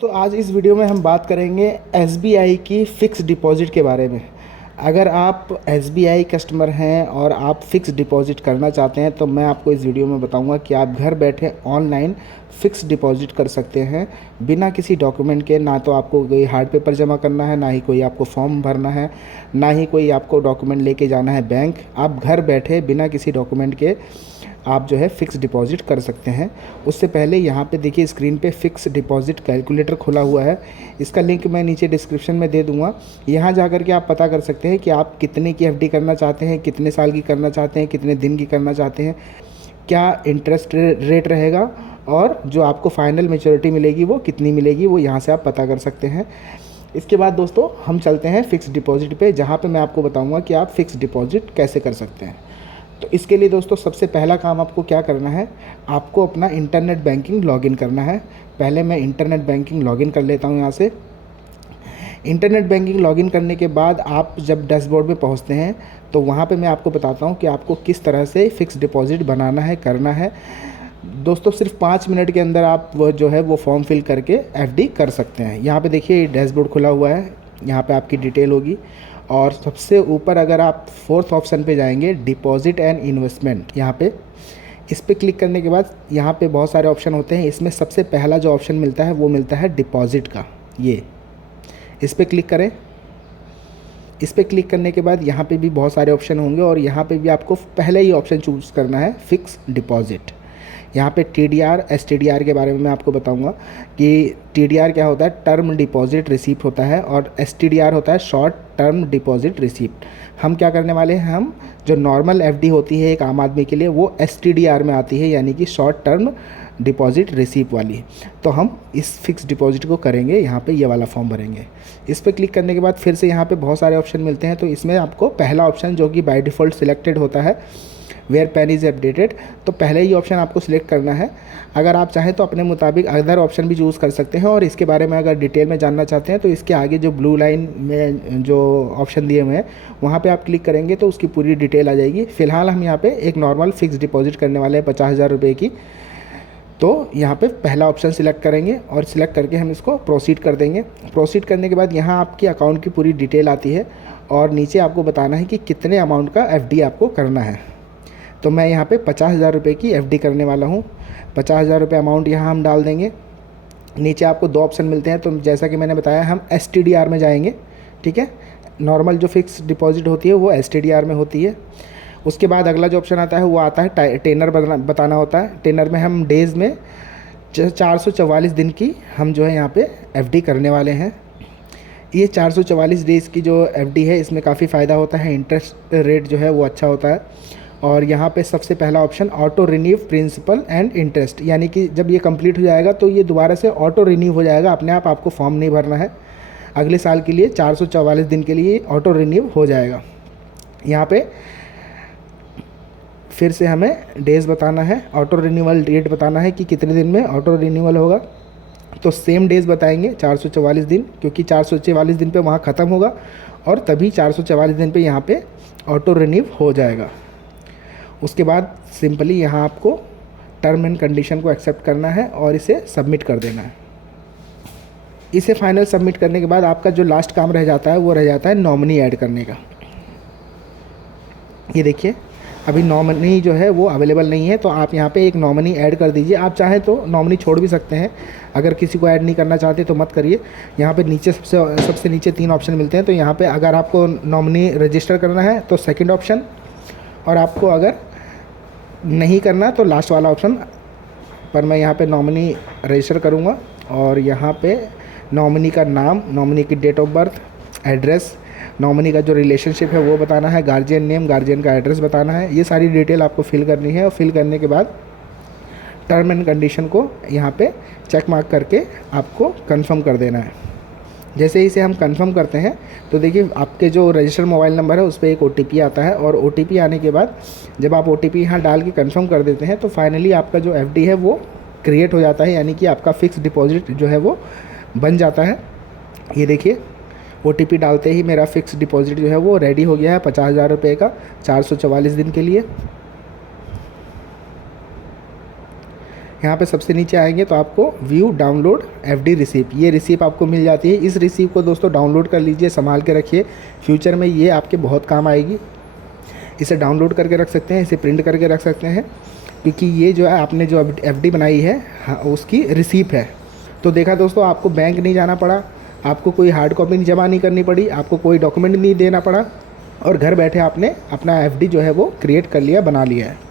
तो आज इस वीडियो में हम बात करेंगे एसबीआई की फ़िक्स डिपॉज़िट के बारे में। अगर आप एसबीआई कस्टमर हैं और आप फ़िक्स डिपॉज़िट करना चाहते हैं तो मैं आपको इस वीडियो में बताऊंगा कि आप घर बैठे ऑनलाइन फ़िक्स डिपॉज़िट कर सकते हैं बिना किसी डॉक्यूमेंट के। ना तो आपको कोई हार्ड पेपर जमा करना है, ना ही कोई आपको फॉर्म भरना है, ना ही कोई आपको डॉक्यूमेंट लेके जाना है बैंक। आप घर बैठे बिना किसी डॉक्यूमेंट के आप जो है फ़िक्स डिपॉज़िट कर सकते हैं। उससे पहले यहाँ पे देखिए स्क्रीन पे फ़िक्स डिपॉज़िट कैलकुलेटर खुला हुआ है। इसका लिंक मैं नीचे डिस्क्रिप्शन में दे दूँगा। यहाँ जा कर के आप पता कर सकते हैं कि आप कितने की एफडी करना चाहते हैं, कितने साल की करना चाहते हैं, कितने दिन की करना चाहते हैं, क्या इंटरेस्ट रेट रहेगा और जो आपको फ़ाइनल मैच्योरिटी मिलेगी वो कितनी मिलेगी, वो यहाँ से आप पता कर सकते हैं। इसके बाद दोस्तों हम चलते हैं फ़िक्स डिपॉज़िट पे, जहाँ पे मैं आपको बताऊँगा कि आप फ़िक्स डिपॉज़िट कैसे कर सकते हैं। तो इसके लिए दोस्तों सबसे पहला काम आपको क्या करना है, आपको अपना इंटरनेट बैंकिंग लॉगिन करना है। पहले मैं इंटरनेट बैंकिंग लॉगिन कर लेता हूँ यहाँ से। इंटरनेट बैंकिंग लॉगिन करने के बाद आप जब डैशबोर्ड पे पहुँचते हैं तो वहाँ पे मैं आपको बताता हूँ कि आपको किस तरह से फ़िक्स डिपॉज़िट बनाना है, करना है। दोस्तों सिर्फ 5 मिनट के अंदर आप वो जो है वो फॉर्म फिल करके एफडी कर सकते हैं। यहाँ पे देखिए डैशबोर्ड खुला हुआ है, यहाँ पे आपकी डिटेल होगी और सबसे ऊपर अगर आप फोर्थ ऑप्शन पे जाएंगे डिपॉजिट एंड इन्वेस्टमेंट, यहाँ पे इस पर क्लिक करने के बाद यहाँ पे बहुत सारे ऑप्शन होते हैं। इसमें सबसे पहला जो ऑप्शन मिलता है वो मिलता है डिपॉजिट का। ये इस पर क्लिक करें। इस पर क्लिक करने के बाद यहाँ पे भी बहुत सारे ऑप्शन होंगे और यहाँ पे भी आपको पहले ही ऑप्शन चूज़ करना है फ़िक्स डिपॉजिट। यहाँ पे टीडीआर एसटीडीआर के बारे में मैं आपको बताऊंगा कि टीडीआर क्या होता है, टर्म डिपॉजिट रिसीप्ट होता है, और एसटीडीआर होता है शॉर्ट टर्म डिपॉजिट रिसीप्ट। हम क्या करने वाले हैं, हम जो नॉर्मल एफडी होती है एक आम आदमी के लिए वो एसटीडीआर में आती है, यानी कि शॉर्ट टर्म डिपॉजिट रिसीप्ट वाली। तो हम इस फिक्स डिपॉजिट को करेंगे, यहाँ पे ये वाला फॉर्म भरेंगे। इस पर क्लिक करने के बाद फिर से यहाँ पे बहुत सारे ऑप्शन मिलते हैं। तो इसमें आपको पहला ऑप्शन जो कि बाय डिफ़ॉल्ट सिलेक्टेड होता है वेयर पैन इज़ अपडेटेड, तो पहले ही ऑप्शन आपको सिलेक्ट करना है। अगर आप चाहें तो अपने मुताबिक अदर ऑप्शन भी चूज़ कर सकते हैं। और इसके बारे में अगर डिटेल में जानना चाहते हैं तो इसके आगे जो ब्लू लाइन में जो ऑप्शन दिए हुए हैं वहाँ पे आप क्लिक करेंगे तो उसकी पूरी डिटेल आ जाएगी। फ़िलहाल हम यहाँ पे एक नॉर्मल फिक्स डिपॉजिट करने वाले हैं 50,000 रुपये की। तो यहाँ पे पहला ऑप्शन सिलेक्ट करेंगे और सिलेक्ट करके हम इसको प्रोसीड कर देंगे। प्रोसीड करने के बाद यहाँ आपकी अकाउंट की पूरी डिटेल आती है और नीचे आपको बताना है कि कितने अमाउंट का एफडी आपको करना है। तो मैं यहाँ पे 50,000 रुपये की एफडी करने वाला हूँ। 50,000 रुपये अमाउंट यहाँ हम डाल देंगे। नीचे आपको 2 ऑप्शन मिलते हैं, तो जैसा कि मैंने बताया हम एसटीडीआर में जाएंगे, ठीक है। नॉर्मल जो फिक्स डिपॉजिट होती है वो एसटीडीआर में होती है। उसके बाद अगला जो ऑप्शन आता है वो आता है टेनर बताना होता है। टेनर में हम डेज़ में 444 दिन की हम जो है यहाँ पे एफडी करने वाले हैं। ये 444 डेज़ की जो एफडी है इसमें काफ़ी फ़ायदा होता है, इंटरेस्ट रेट जो है वो अच्छा होता है। और यहाँ पे सबसे पहला option auto renew principal and interest, यानी कि जब ये कंप्लीट हो जाएगा तो ये दोबारा से ऑटो रिन्यू हो जाएगा अपने आप, आपको फॉर्म नहीं भरना है। अगले साल के लिए 444 दिन के लिए ऑटो रिन्यू हो जाएगा। यहाँ पे फिर से हमें डेज़ बताना है, ऑटो रिन्यूअल डेट बताना है कि कितने दिन में ऑटो रिन्यूअल होगा। तो सेम डेज़ बताएंगे 444 दिन, क्योंकि 444 दिन पे वहाँ ख़त्म होगा और तभी 444 दिन पे यहाँ पे ऑटो रिन्यू हो जाएगा। उसके बाद सिंपली यहाँ आपको टर्म एंड कंडीशन को एक्सेप्ट करना है और इसे सबमिट कर देना है। इसे फाइनल सबमिट करने के बाद आपका जो लास्ट काम रह जाता है वो रह जाता है नॉमिनी ऐड करने का। ये देखिए अभी नॉमिनी जो है वो अवेलेबल नहीं है, तो आप यहाँ पे एक नॉमिनी ऐड कर दीजिए। आप चाहें तो नॉमिनी छोड़ भी सकते हैं, अगर किसी को ऐड नहीं करना चाहते तो मत करिए। यहाँ पे नीचे सबसे नीचे 3 ऑप्शन मिलते हैं। तो यहाँ पे अगर आपको नॉमिनी रजिस्टर करना है तो सेकंड ऑप्शन, और आपको अगर नहीं करना तो लास्ट वाला ऑप्शन। पर मैं यहाँ पे नॉमिनी रजिस्टर करूँगा और यहाँ पे नॉमिनी का नाम, नॉमिनी की date of birth, address, nominee का जो रिलेशनशिप है वो बताना है, गार्जियन नेम, गार्जियन का एड्रेस बताना है। ये सारी डिटेल आपको फिल करनी है और फिल करने के बाद टर्म एंड कंडीशन को यहाँ पे चेक मार्क करके आपको कंफर्म कर देना है। जैसे ही इसे हम कंफर्म करते हैं तो देखिए आपके जो रजिस्टर्ड मोबाइल नंबर है उस पर एक ओटीपी आता है, और ओटीपी आने के बाद जब आप ओटीपी यहाँ डाल के कंफर्म कर देते हैं तो फाइनली आपका जो एफडी है वो क्रिएट हो जाता है, यानी कि आपका फ़िक्स डिपॉजिट जो है वो बन जाता है। ये देखिए ओटीपी डालते ही मेरा फ़िक्स डिपॉजिट जो है वो रेडी हो गया है 50,000 रुपये का 444 दिन के लिए। यहाँ पे सबसे नीचे आएंगे तो आपको व्यू डाउनलोड एफडी रिसीप, ये रिसीप आपको मिल जाती है। इस रिसीप को दोस्तों डाउनलोड कर लीजिए, संभाल के रखिए, फ्यूचर में ये आपके बहुत काम आएगी। इसे डाउनलोड करके रख सकते हैं, इसे प्रिंट करके रख सकते हैं, क्योंकि ये जो है आपने जो एफडी बनाई है उसकी रिसीप है। तो देखा दोस्तों, आपको बैंक नहीं जाना पड़ा, आपको कोई हार्ड कॉपी जमा नहीं करनी पड़ी, आपको कोई डॉक्यूमेंट नहीं देना पड़ा, और घर बैठे आपने अपना एफडी जो है वो क्रिएट कर लिया, बना लिया है।